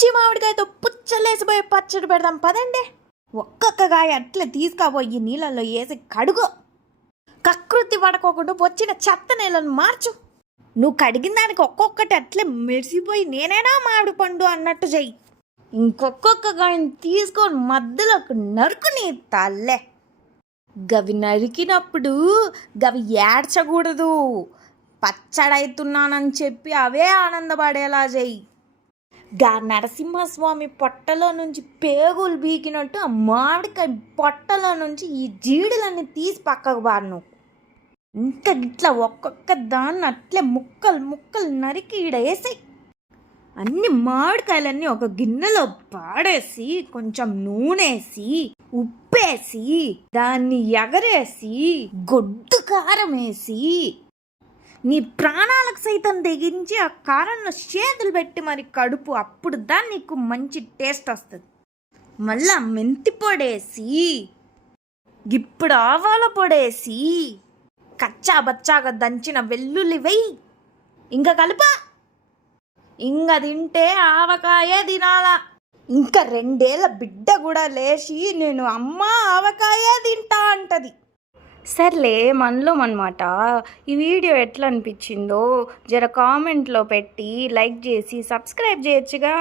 పచ్చి మామిడికాయతో పుచ్చలేసిపోయి పచ్చడి పెడదాం పదండి. ఒక్కొక్క కాయ అట్లా తీసుకపోయి నీళ్ళల్లో వేసి కడుగు. కకృతి పడకోకుండా వచ్చిన చెత్త నీళ్ళను మార్చు. నువ్వు కడిగిన దానికి ఒక్కొక్కటి అట్లే మెరిసిపోయి నేనేనా మామిడి పండు అన్నట్టు చెయ్యి. ఇంకొక్కొక్క కాయని తీసుకొని మధ్యలో నరుకు నీ తల్లే. గవి నరికినప్పుడు గవి ఏడ్చకూడదు. పచ్చడైతున్నానని చెప్పి అవే ఆనందపడేలా చెయ్యి. నరసింహస్వామి పొట్టలో నుంచి పేగులు బీకినట్టు ఆ మామిడికాయ పొట్టలో నుంచి ఈ జీడులన్నీ తీసి పక్కకు బాను. ఇంకా ఇట్లా ఒక్కొక్క దాన్ని అట్లే ముక్కలు ముక్కలు నరికి ఈడేసాయి. అన్ని మామిడికాయలన్నీ ఒక గిన్నెలో పాడేసి కొంచెం నూనెసి ఉప్పేసి దాన్ని ఎగరేసి గొడ్డు కారం వేసి నీ ప్రాణాలకు సైతం తెగించి ఆ కారంలో చేతులు పెట్టి మరి కడుపు. అప్పుడు దాన్ని నీకు మంచి టేస్ట్ వస్తుంది. మళ్ళా మెంతి పొడేసి ఇప్పుడు ఆవాల పొడేసి కచ్చా బచ్చాగా దంచిన వెల్లుల్లి వెయ్యి. ఇంకా కలుప. ఇంకా తింటే ఆవకాయే తినాలా. ఇంకా 2 ఏళ్ల బిడ్డ కూడా లేచి నేను అమ్మ ఆవకాయే తింటా అంటది. సర్లే మనలో అన్నమాట. ఈ వీడియో ఎట్లా అనిపించిందో జర కామెంట్లో పెట్టి లైక్ చేసి సబ్స్క్రైబ్ చేయొచ్చుగా.